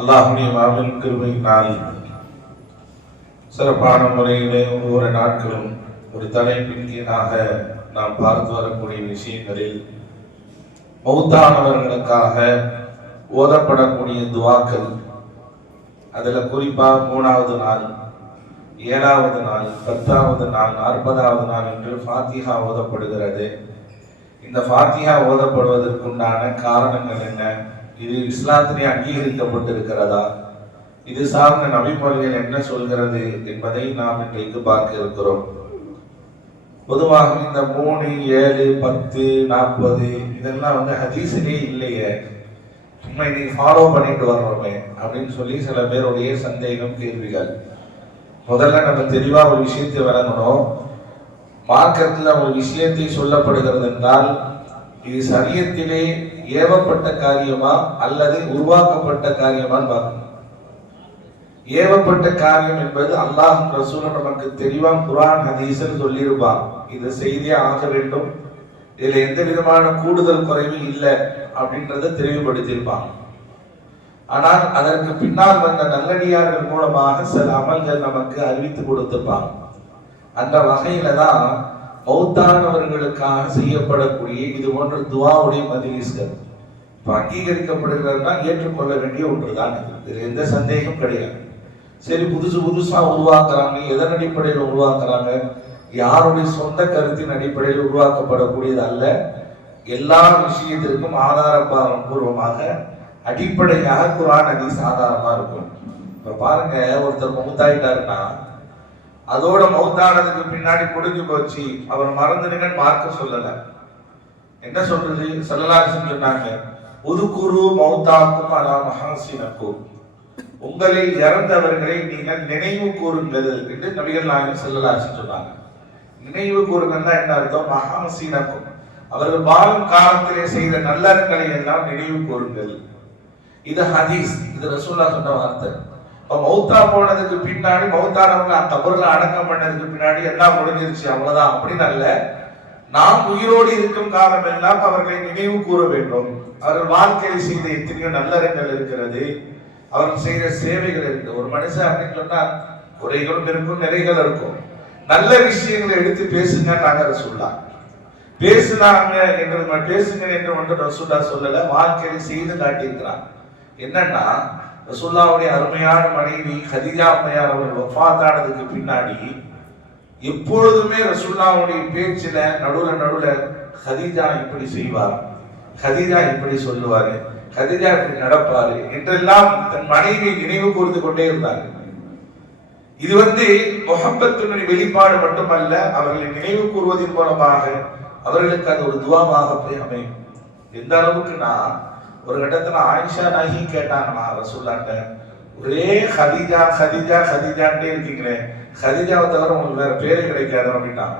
அல்லாஹ்வுடைய மாபெரும் கிருபையினால் சிறப்பான முறையிலே ஒவ்வொரு நாட்களும் ஒரு தலைப்பின் கீழாக நாம் பார்த்து வரக்கூடிய விஷயங்களில் மௌத்தானவர்களுக்காக ஓதப்படக்கூடிய துவாக்கள், அதில் குறிப்பாக 3வது நாள், 7வது நாள், 10வது நாள், 40வது நாள் என்று ஃபாத்திஹா ஓதப்படுகிறது. இந்த ஃபாத்திஹா ஓதப்படுவதற்குண்டான காரணங்கள் என்ன? இது இஸ்லாத்திலே அங்கீகரிக்கப்பட்டிருக்கிறதா? இது சார்ந்த நபிமொழிகள் என்ன சொல்கிறது என்பதை நாம் இன்றைக்கு பார்க்க இருக்கிறோம். பொதுவாக இந்த 3, 7, 10, 40 இதெல்லாம் ஹதீஸிலே இல்லையே, சும்மா இன்னைக்கு ஃபாலோ பண்ணிட்டு வர்றோமே அப்படின்னு சொல்லி சில பேருடைய சந்தேகம், கேள்விகள். முதல்ல நம்ம தெளிவா ஒரு விஷயத்தை விளங்கணும். மார்க்கத்தில் ஒரு விஷயத்தை சொல்லப்படுகிறது என்றால் இது சரியத்திலே ஏவப்பட்ட காரியமா அல்லது உருவாக்கப்பட்ட காரியமான்னு பார்க்கணும். ஏவப்பட்ட காரியம் என்பது அல்லாஹ் ரசூலும் நமக்கு தெளிவா குர்ஆன் ஹதீஸில் சொல்லியிருப்பான், இது செய்தியே ஆக வேண்டும், இதுல எந்த விதமான கூடுதல் குறைவு இல்லை அப்படின்றத தெளிவுபடுத்தியிருப்பான். ஆனால் அதற்கு பின்னால் வந்த நல்லடியார்கள் மூலமாக சில அமல்கள் நமக்கு அறிவித்து கொடுத்திருப்பாங்க. அந்த வகையில தான் மௌத்தானவர்களுக்காக செய்யப்படக்கூடிய இது போன்ற துஆவுடைய மஜ்லிஸ்கள் இப்போ அங்கீகரிக்கப்படுகிறதுனா ஏற்றுக்கொள்ள வேண்டிய ஒன்றுதான். இதுல எந்த சந்தேகம் கிடையாது. சரி, புதுசா உருவாக்குறாங்க, எதன் அடிப்படையில் உருவாக்குறாங்க? யாருடைய சொந்த கருத்தின் அடிப்படையில் உருவாக்கப்படக்கூடியது அல்ல. எல்லா விஷயத்திற்கும் ஆதாரபூர்வமாக அடிப்படையாக குர்ஆன் ஹதீஸ் ஆதாரமா இருக்கும். இப்ப பாருங்க, ஒருத்தர் மௌத்தாயிட்டாருன்னா அதோட மௌத்தானதுக்கு பின்னாடி முடிஞ்சு போச்சு, அவர் மறந்துடுங்கன்னு மார்க்க சொல்லல. என்ன சொல்றது? ஸல்லல்லாஹு அலைஹி வஸல்லம் சொன்னாங்க, உதுகுரு மௌத்தாக்கும் அலா மஹாசினக்கும், உங்களில் இறந்தவர்களை நீங்கள் நினைவு கூறுங்கள் என்று நபிகள் நாயகம் ஸல்லல்லாஹு அலைஹி வஸல்லம் சொன்னாங்க. நினைவு கூறுங்கள்னா என்ன அர்த்தம்? மஹாசினக்கும், அவர்கள் வாழும் காலத்திலே செய்த நல்லறங்களை எல்லாம் நினைவு கூறுங்கள். இது ஹதீஸ், இது ரசூலுல்லாஹ் சொன்ன வார்த்தை. மௌத்தா போனதுக்கு பின்னாடி, மௌத்தானவங்க அந்த கபர்ல அடக்கம் பண்ணதுக்கு பின்னாடி எல்லாம் முடிஞ்சிருச்சு அவ்வளவுதான் அப்படின்னு அல்ல. நாம் உயிரோடு இருக்கும் காலம் எல்லாம் அவர்களை நினைவு கூற வேண்டும். அவர்கள் வாழ்க்கையில் செய்த எத்தனையோ நல்லறங்கள் இருக்கிறது, அவர்கள் செய்த சேவைகள் இருக்கு. ஒரு மனுஷன் அப்படின்னு சொன்னா குறைகளும் இருக்கும், நிறைகள் இருக்கும். நல்ல விஷயங்களை எடுத்து பேசுங்க நாங்க ரசூலுல்லாஹ் பேசுனாங்க என்று பேசுங்க என்று மட்டும் ரசூலுல்லாஹ் சொல்லல, வாழ்க்கையில் செய்து காட்டியிருக்கிறார். என்னன்னா, ரசூலுல்லாஹ்வுடைய அருமையான மனைவி கதீஜா அம்மையார் அவர்கள் வஃபாத்தானதுக்கு பின்னாடி எப்பொழுதுமே ரசூலுல்லாஹ்வுடைய பேச்சில நடுவுல கதீஜா இப்படி செய்வார், கதீஜா இப்படி சொல்லுவாரு, கதீஜா இப்படி நடப்பாரு என்றெல்லாம் தன் மனைவியை நினைவு கூர்ந்து கொண்டே இருந்தார். இது முஹப்பத்தினுடைய வெளிப்பாடு மட்டுமல்ல, அவர்களை நினைவு கூறுவதன் மூலமாக அவர்களுக்கு அது ஒரு துஆவாக போய் அமையும். எந்த அளவுக்குன்னா, ஒரு கட்டத்துல ஆயிஷா நாயகி கேட்டாங்கம்மா ரசூலுல்லாஹ்ட்ட, ஒரே கதீஜா கதீஜா கதீஜான்ட்டே இருக்கீங்களே, கதீஜாவை தவிர உங்களுக்கு வேற பேரு கிடைக்காது அப்படின்னாங்க.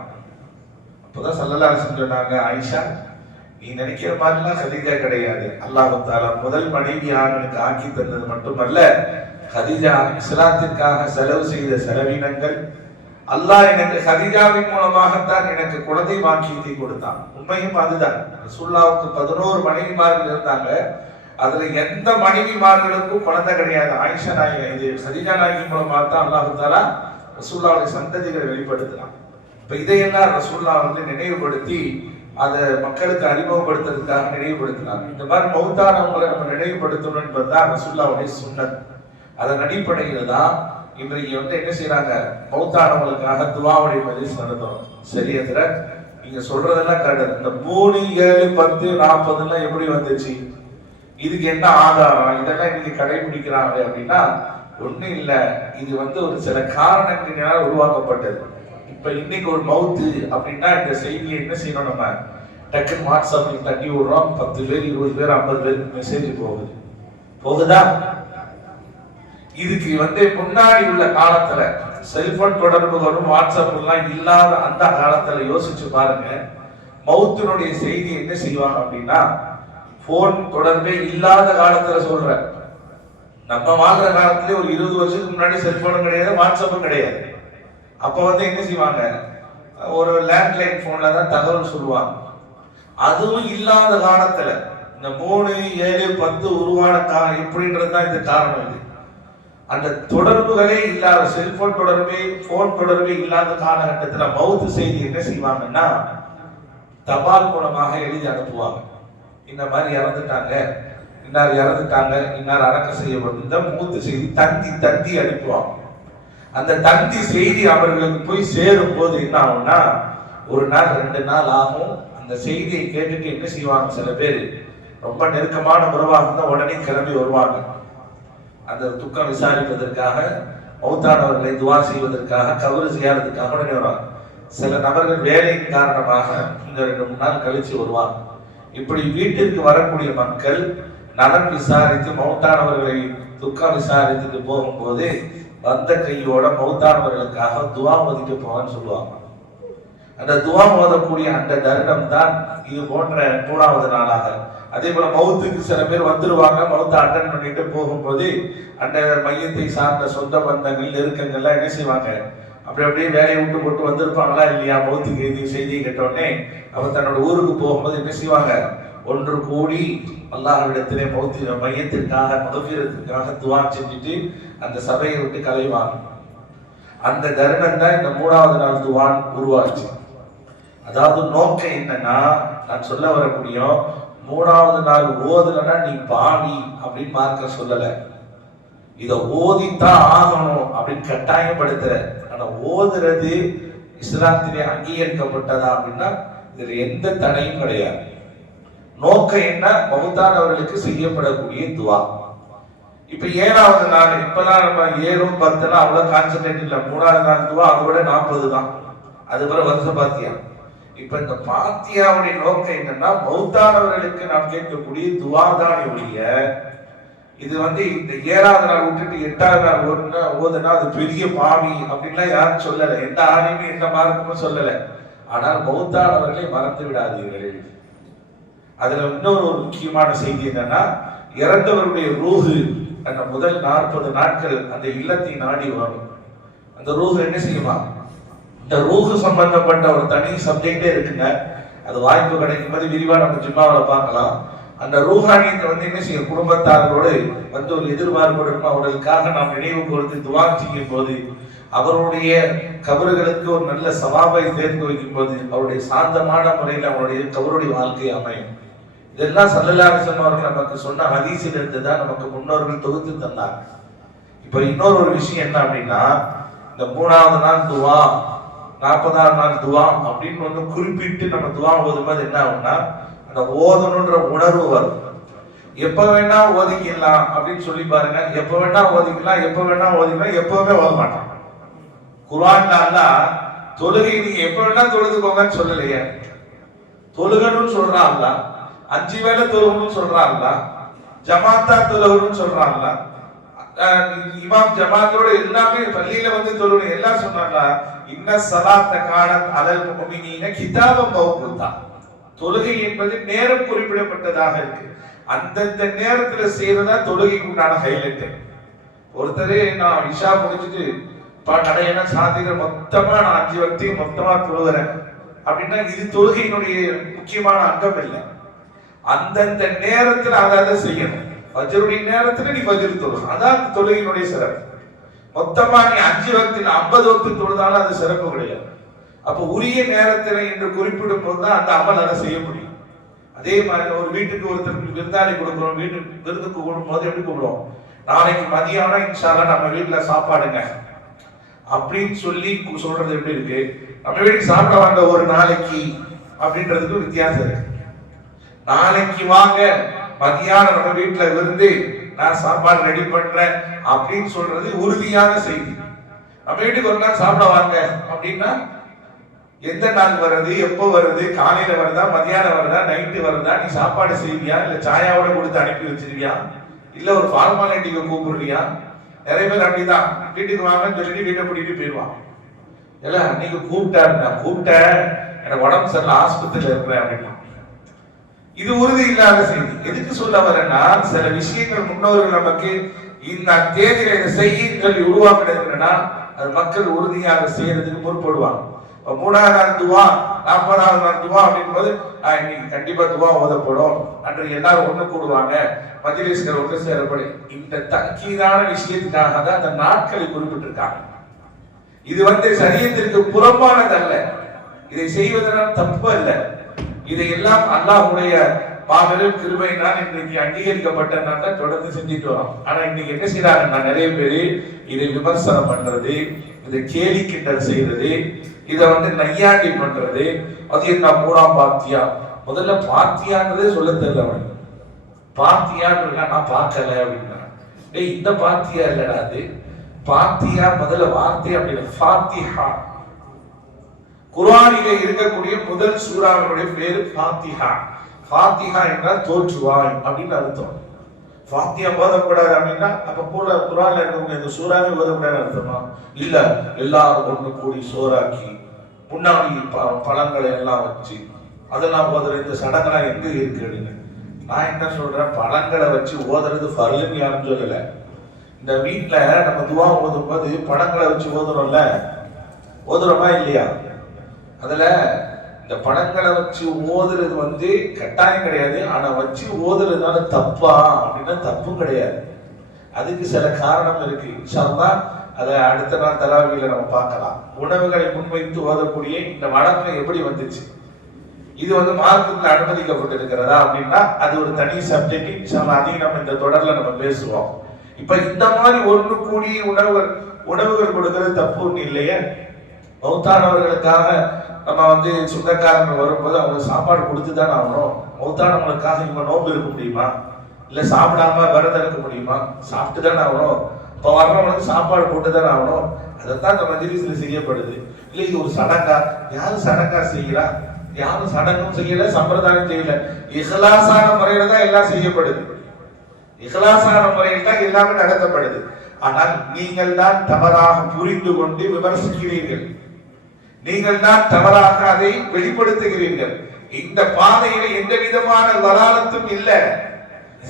அப்பதான் ஸல்லல்லாஹு அலைஹி வஸல்லம் சொன்னாங்க, ஆயிஷா நீ நினைக்கிற மாதிரிலாம் கதீஜா கிடையாது. அல்லாஹ் தஆலா முதல் மனைவியாக எனக்கு ஆக்கி தந்தது மட்டுமல்ல, கதீஜா இஸ்லாத்திற்காக செலவு செய்த செலவினங்கள், அல்லாஹ் எனக்கு கதீஜாவின் மூலமாகத்தான் எனக்கு குழந்தை பாக்கியத்தை கொடுத்தான். உண்மையும் அதுதான். ரசூலுல்லாஹ்வுக்கு 11 மனைவிமார்கள் இருந்தாங்க. அதுல எந்த மனைவிமார்களுக்கும் குழந்தை கிடையாது. ஆயிஷா நாயகி, இது கதீஜா நாயகி மூலமாக தான் அல்லாஹ் தஆலா ரசூலுல்லாஹ்வுடைய சந்ததிகளை வெளிப்படுத்தினான். இப்ப இதையெல்லாம் ரசூலுல்லாஹ் நினைவுபடுத்தி அதை மக்களுக்கு அறிமுகப்படுத்துறதுக்காக நினைவுபடுத்தினாங்க. இந்த மாதிரி மௌத்தானவங்களை நம்ம நினைவுபடுத்தணும் என்பதுதான் ரசூலுல்லாஹ்வுடைய சுன்னத். அதன் அடிப்படையில தான் இன்றைக்கு என்ன செய்யறாங்க, மௌத்தானவங்களுக்காக துஆவுடைய மஜ்லிஸ் நடத்துறோம். சரி, அதுல நீங்க சொல்றதெல்லாம் கரெக்ட். இந்த 3, 7, 10, 40 எல்லாம் எப்படி வந்துச்சு? இதுக்கு என்ன ஆதாரம்? இதெல்லாம் இன்னைக்கு கடைபிடிக்கிறாங்க அப்படின்னா ஒண்ணும் இல்ல. இது ஒரு சில காரணத்தினால் உருவாக்கப்பட்டது. இப்ப இன்னைக்கு ஒரு மவுத்து அப்படின்னா இந்த செய்தியை என்ன செய்யணும், நம்ம டக்குன்னு வாட்ஸ்அப்ல தட்டி விடுறோம். 10 பேர், 20 பேர், 50 பேருக்கு மெசேஜ் போகுதா? இதுக்கு முன்னாடி உள்ள காலத்துல செல்போன் தொடர்புகளும் வாட்ஸ்அப் எல்லாம் இல்லாத அந்த காலத்துல யோசிச்சு பாருங்க, மௌத்தினுடைய செய்தி என்ன செய்வாங்க அப்படின்னா, போன் தொடர்பே இல்லாத காலத்துல சொல்ற, நம்ம வாழ்ற காலத்துல ஒரு 20 வருஷத்துக்கு முன்னாடி செல்போனும் கிடையாது, வாட்ஸ்அப்பும் கிடையாது. அப்ப என்ன செய்வாங்க, ஒரு லேண்ட்லைன் போன்ல தான் தகவல் சொல்லுவாங்க. அதுவும் இல்லாத காலத்துல இந்த 3, 7, 10 உருவான எப்படின்றது தான் இந்த காரணம். இது அந்த தொடர்புகளே இல்லாத, செல்போன் தொடர்பே, போன் தொடர்பே இல்லாத காலகட்டத்தில் மவுத்து செய்தி என்ன செய்வாங்கன்னா தபால் மூலமாக எழுதி அனுப்புவாங்க. இந்த மாதிரி இறந்துட்டாங்க, இன்னார் இறந்துட்டாங்க, இன்னார் அடக்கம் செய்யப்பட்டு மூத்து செய்தி தந்தி தந்தி அனுப்புவாங்க. அந்த தந்தி செய்தி அவர்களுக்கு போய் சேரும் போது என்ன ஆகும்னா 1 நாள் 2 நாள் ஆகும். அந்த செய்தியை கேட்டுட்டு என்ன செய்வாங்க, சில பேர் ரொம்ப நெருக்கமான உறவாக இருந்தால் உடனே கிளம்பி வருவாங்க. அந்த துக்கம் விசாரிப்பதற்காக, மௌத்தானவர்களை துவா செய்வதற்காக, கபரு செய்யறதுக்காக உடனே வருவாங்க. சில நபர்கள் வேலையின் காரணமாக இந்த 2-3 நாள் கழிச்சு வருவாங்க. இப்படி வீட்டிற்கு வரக்கூடிய மக்கள் நலன் விசாரித்து மௌத்தானவர்களை துக்கம் விசாரித்துட்டு போகும்போது வந்த கையோட மௌத்தானவர்களுக்காக துவா ஓதிட்டு போவான்னு சொல்லுவாங்க. அந்த துவா ஓதக்கூடிய அந்த தருணம் தான் இது போன்ற 3வது நாளாக. அதே போல மௌத்துக்கு சில பேர் வந்துருவாங்க. மௌத்தை அட்டன் பண்ணிட்டு போகும்போது அந்த மையத்தை சார்ந்த சொந்த பந்தங்கள் நெருக்கங்கள்லாம் என்ன செய்வாங்க, அப்படியே வேலையை விட்டு போட்டு வந்திருப்பாங்களா இல்லையா, மௌத்துக்கு இது செய்தியை கேட்டோடனே அவர் தன்னோட ஊருக்கு போகும்போது என்ன செய்வாங்க, ஒன்று கூடி அல்லாஹ்விடத்திலே மௌத்து மையத்திற்காக மகஃபிரத்திற்காக துவா செஞ்சுட்டு அந்த சபையை விட்டு கலைவாங்க. அந்த தருணம் தான் இந்த 3வது நாள் துவான் உருவாச்சு. அதாவது நோக்கம் என்னன்னா, நான் சொல்ல வரக்கூடிய 3வது நாள் ஓதுலன்னா நீ பாவி அப்படின்னு மார்க்க சொல்லல. இத ஓதித்தான் ஆகணும் அப்படின்னு கட்டாயப்படுத்துற. ஆனா ஓதுறது இஸ்லாத்திலே அங்கீகரிக்கப்பட்டதா அப்படின்னா இதுல எந்த தடையும் கிடையாது. நோக்கம் என்ன, மௌத்தானவர்களுக்கு செய்யப்படக்கூடிய துவா. இப்ப 7வது நாள், இப்பதான் நம்ம 7, 10 அவ்வளவு கான்சென்ட்ரேட் இல்ல. 3வது நாள் துவா அதோட 40 தான். அது பிறகு வருஷ பாத்தியா. இப்ப இந்த பாத்தியாவுடைய நோக்கம் என்னன்னா, மௌத்தானவர்களுக்கு நாம் கேட்கக்கூடிய துவா தான் ஒழிய, இது இந்த 7வது நாள் விட்டுட்டு 8வது நாள் ஓதுனா அது பெரிய பாவி அப்படின்லாம் யாரும் சொல்லல. எந்த ஆணையுமே எந்த மார்க்கமும் சொல்லல. ஆனால் மௌத்தானவர்களை மறந்து விடாதீர்கள். அதுல இன்னொரு முக்கியமான செய்தி என்னன்னா, இறந்தவருடைய ரூஹு அந்த முதல் 40 நாட்கள் அந்த இல்லத்தை நாடி வரும். அந்த ரூஹு என்ன செய்யுமா, இந்த ரூஹு சம்பந்தப்பட்ட ஒரு தனி சப்ஜெக்டே இருக்குங்க. அது வாய்ப்பு கிடைக்கும் போது விரிவா நம்ம ஜும்மாவில் பார்க்கலாம். அந்த ரூஹானியத்தை என்ன செய்யும், குடும்பத்தாரோடு ஒரு எதிர்பார்ப்போடு அவர்களுக்காக நாம் நினைவு கொடுத்து துவா செய்யும் போது, அவருடைய கபறுகளுக்கு ஒரு நல்ல சவாபை தேர்ந்து வைக்கும் போது அவருடைய சாந்தமான முறையில் அவருடைய கபருடைய வாழ்க்கை அமையும். இதெல்லாம் ஸல்லல்லாஹு அலைஹி வஸல்லம் அவர்கள் நமக்கு சொன்ன ஹதீஸில் இருந்து தான் நமக்கு முன்னோர்கள் தொகுத்து தந்தாங்க. இப்ப இன்னொரு விஷயம் என்ன அப்படின்னா, இந்த 3வது நாள் துவா, 40வது நாள் துவா அப்படின்னு குறிப்பிட்டு நம்ம துவா ஓதும்போது என்ன ஆகும்னா, அந்த ஓதணுன்ற உணர்வு வரும். எப்ப வேணா ஓதிக்கலாம் அப்படின்னு சொல்லி பாருங்க. எப்ப வேணா ஓதிக்கலாம், எப்ப வேணா ஓதிக்கலாம், எப்பவுமே ஓத மாட்டான். குர்ஆன்ல அல்லாஹ் தொழுகை நீங்க எப்ப வேணா தொழுதுக்கோங்கன்னு சொல்லலையே. தொழுகணும்னு சொல்றான்ல, 5 வேளை தொழுகணும்னு சொல்றான்ல, ஜமாத்தா தொழுகணும்னு சொல்றான்ல, இமாம் ஜமாத்தோட எல்லாமே பள்ளியில தொழுகணும் எல்லாம் சொன்னாங்களா. இன்ன ஸலாத்த கானத் அலல் முஃமினீன கிதாபம் மவ்கூதா. தொழுகை என்பது நேரம் குறிப்பிடப்பட்டதாக இருக்கு. அந்தந்த நேரத்துல செய்யறதா தொழுகைக்கு உண்டான ஹைலைட். ஒருத்தரே நான் இஷா முடிச்சுட்டு கடையெல்லாம் சாதிக்கிற மொத்தமா நான் 5 வக்தையும் மொத்தமா தொழுகிறேன் அப்படின்னா இது தொழுகையினுடைய முக்கியமான அங்கம் இல்லை. அந்தந்த நேரத்துல அதாவது செய்யணும். ஃபஜ்ருடைய நேரத்துல நீ ஃபஜ்ர் தொழுகணும், அதான் தொழுகையினுடைய சிறப்பு. மொத்தமா நீ 5 வக்தில் 50 வக்து தொழுதாலும் அது சிறப்பு கிடையாது. அப்ப உரிய நேரத்துல என்று குறிப்பிடும் போதுதான் அந்த அமல் அதை செய்ய முடியும். அதே மாதிரி ஒரு வீட்டுக்கு ஒருத்தருக்கு விருந்தாளி கொடுக்கிறோம், வீட்டுக்கு விருந்துக்கு கூடும் போது எப்படி கூப்பிடுவோம், நாளைக்கு மதியானம் இன்ஷா அல்லாஹ் நம்ம வீட்டுல சாப்பாடுங்க அப்படின்னு சொல்லி சொல்றது எப்படி இருக்கு. நம்ம வீட்டுக்கு சாப்பிட வாங்க ஒரு நாளைக்கு அப்படின்றதுக்கு வித்தியாசம் இருக்கு. நாளைக்கு வாங்க, மதியானம் நம்ம வீட்டுல விருந்து, நான் சாப்பாடு ரெடி பண்றேன் அப்படின்னு சொல்றது உறுதியான செய்தி. நம்ம வீட்டுக்கு ஒரு நாள் சாப்பிட வாங்க அப்படின்னா எந்த நாள் வருது, எப்போ வருது, காலையில வருதா, மதியானம் வருதா, நைட்டு வருதா, நீ சாப்பாடு செய்வியா, இல்ல சாயாவோட கொடுத்து அனுப்பி வச்சிருவியா, இல்ல ஒரு ஃபார்மாலிட்டிக்கு கூப்பிடுறியா? நிறைய பேர் அப்படிதான் வீட்டுக்கு வாங்கன்னு சொல்லிட்டு வீட்டை கூட்டிட்டு போயிடுவான். இல்ல அன்னைக்கு கூப்பிட்டேன் எனக்கு உடம்பு சரியில்லை ஆஸ்பத்திரியில இருக்கிறேன் அப்படின்னா இது உறுதி இல்லாத செய்தி. எதுக்கு சொல்ல வரேன்னா, சில விஷயங்கள் முன்னோர்கள் நமக்கு இந்த தேதியில இதை செய்யுங்கள் உருவாக்குறதுன்னா அது மக்கள் உறுதியாக செய்யறதுக்கு முற்படுவாங்க. 3வது நாள் துவா 40வது நாள் துவா அப்படின்போது இன்னைக்கு கண்டிப்பா துவா ஓதப்படும் அன்று எல்லாரும் ஒண்ணு கூடுவாங்க, மஜ்லிஸ்கள் ஒன்று சேரப்படும். இந்த தக்கீரான விஷயத்துக்காக தான் அந்த நாட்களை குறிப்பிட்டிருக்காங்க. இது சரியத்திற்கு புறம்பானதல்ல, இதை செய்வதனால் தப்பு அல்ல. இதையெல்லாம் அல்லாஹ்வுடைய மாபெரும் கிருபையினால் இன்றைக்கு அங்கீகரிக்கப்பட்ட தொடர்ந்து செஞ்சுட்டு வரோம். ஆனா இன்னைக்கு என்ன செய்யறாங்கன்னா நிறைய பேரு இதை விமர்சனம் பண்றது, இதை கேலி கிண்டல் செய்யறது, இதை நையாண்டி பண்றது. அது என்ன மூணாம் பாத்தியா, முதல்ல பாத்தியான்றதே சொல்ல தெரியல அவனுக்கு. பாத்தியான்னு நான் பார்க்கல அப்படின்னா, டேய் இந்த பாத்தியா இல்லடா, அது பாத்தியா முதல்ல வார்த்தை அப்படின்னு ஃபாத்திஹா. குர்ஆனிலே இருக்கக்கூடிய முதல் சூராவினுடைய பேரு ஃபாத்திஹா. ஃபாத்திஹா என்றால் தோற்றுவாய் அப்படின்னு அர்த்தம். ஃபாத்தியா ஓதக்கூடாது அப்படின்னா அப்ப குர்ஆன்ல இருக்கக்கூடிய இந்த சூறாவை ஓதக்கூடாது அர்த்தமா? இல்ல, எல்லாரும் ஒண்ணு கூடி சோறாக்கி முன்னாடி பழங்களை எல்லாம் வச்சு அதெல்லாம் ஓதுற இந்த சடங்கெல்லாம் எங்க இருக்கு அப்படின்னு. நான் என்ன சொல்றேன், பழங்களை வச்சு ஓதுறது ஃபர்லுன்னு யாரும் சொல்லல. இந்த வீட்டுல நம்ம துவா ஓதும் போது பழங்களை வச்சு ஓதுறோமா இல்லையா? அதுல இந்த பழங்களை வச்சு ஓதுறது கட்டாயம் கிடையாது. ஆனா வச்சு ஓதுறதுனால தப்பா அப்படின்னா தப்பும் கிடையாது. அதுக்கு சில காரணம் இருக்கு. இன்ஷாஅல்லாஹ் அதை அடுத்த நாள் தராவியில நம்ம பார்க்கலாம். உணவுகளை முன்வைத்து ஓதக்கூடிய இந்த வழக்கம் எப்படி வந்துச்சு, இது மார்க்கத்தில் அனுமதிக்கப்பட்டிருக்கிறதா அப்படின்னா அது ஒரு தனி சப்ஜெக்ட். இன்ஷாஅல்லாஹ் அதையும் நம்ம இந்த தொடர்ல நம்ம பேசுவோம். இப்ப இந்த மாதிரி ஒன்று கூடி உணவுகள் கொடுக்கிறது தப்பு ஒண்ணு இல்லையே. மௌத்தானவர்களுக்காக நம்ம சொந்தக்காரங்க வரும்போது அவங்களுக்கு சாப்பாடு கொடுத்துதான் ஆகணும். மௌத்தானவங்களுக்காக இவங்க நோன்பு இருக்க முடியுமா? இல்ல சாப்பிடாம விரதம் இருக்க முடியுமா? சாப்பிட்டு தானே ஆகணும். இப்ப வர்றவங்களுக்கு சாப்பாடு போட்டு தானே ஆகணும். அதைத்தான் இந்த மஜ்லிஸ்ல செய்யப்படுது. இல்ல இது ஒரு சடங்கா? யாரும் சடங்கா செய்யறா? யாரும் சடங்கும் செய்யல, சம்பிரதாயம் செய்யல. இஹ்லாஸான முறையில தான் எல்லாம் செய்யப்படுது. இஹ்லாஸான முறையில் தான் எல்லாமே நடத்தப்படுது. ஆனால் நீங்கள் தான் தவறாக புரிந்து கொண்டு விமர்சிக்கிறீர்கள். நீங்கள் தான் தவறாக அதை வெளிப்படுத்துகிறீர்கள். இந்த பாதையில எந்த விதமான வலாலத்தும் இல்ல.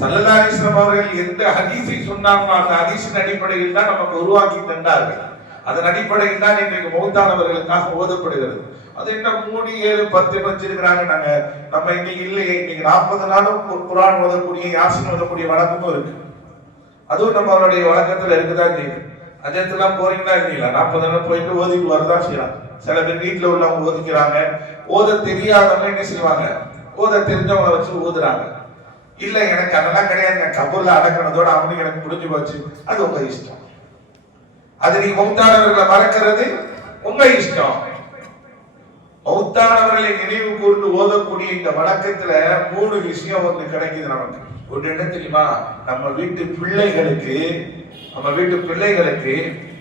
ஸல்லல்லாஹு அலைஹி வஸல்லம் அவர்கள் எந்த ஹதீஸை சொன்னாங்களோ அந்த ஹதீஸின் அடிப்படையில் தான் நமக்கு உருவாக்கி தந்தார்கள். அதன் அடிப்படையில் தான் இன்றைக்கு மௌத்தானவர்களுக்காக ஓதப்படுகிறது. அது என்ன 3, 7, 10 வச்சிருக்கிறாங்க. நம்ம இன்னைக்கு இல்லையே. இன்னைக்கு 40 நாளும் குர்ஆன் ஓதக்கூடிய, யாசின் ஓதக்கூடிய வழக்கமும் இருக்கு. அதுவும் நம்மளுடைய வழக்கத்துல இருக்குதான் செய்யுது. அஜத்துலாம் போறீங்களா இல்லைங்களா? 40 நாள் போயிட்டு ஓதிட்டு வரதான் செய்யலாம். சில பேர் வீட்டுல உள்ளவங்க ஓதிக்கிறாங்க. ஓத தெரியாதவங்க என்ன செய்வாங்க, ஓத தெரிஞ்சவங்களை வச்சு ஓதுறாங்க. இல்ல எனக்கு அதெல்லாம் கிடையாது, கபூர்ல அடக்கணத்தோட அவனுக்கு எனக்கு புரிஞ்சு போச்சு, அது உங்க இஷ்டம். அது நீங்க மௌத்தானவர்களை மறக்கிறது உங்க இஷ்டம். மௌத்தானவர்களை நினைவு கூர்ந்து ஓதக்கூடிய இந்த வழக்கத்துல 3 விஷயம் கிடைக்குது நமக்கு. ஒன்று என்ன தெரியுமா? நம்ம வீட்டு பிள்ளைகளுக்கு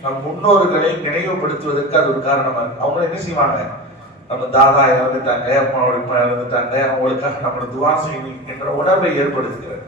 நம் முன்னோர்களை நினைவுபடுத்துவதற்கு அது ஒரு காரணமா இருக்கு. அவங்க என்ன செய்வாங்க, நம்ம தாதா இறந்துட்டாங்க, அம்மாவோட இறந்துட்டாங்க, அவங்களுக்காக நம்ம துவா செய்யணும் என்ற உணர்வை ஏற்படுத்துகிறது.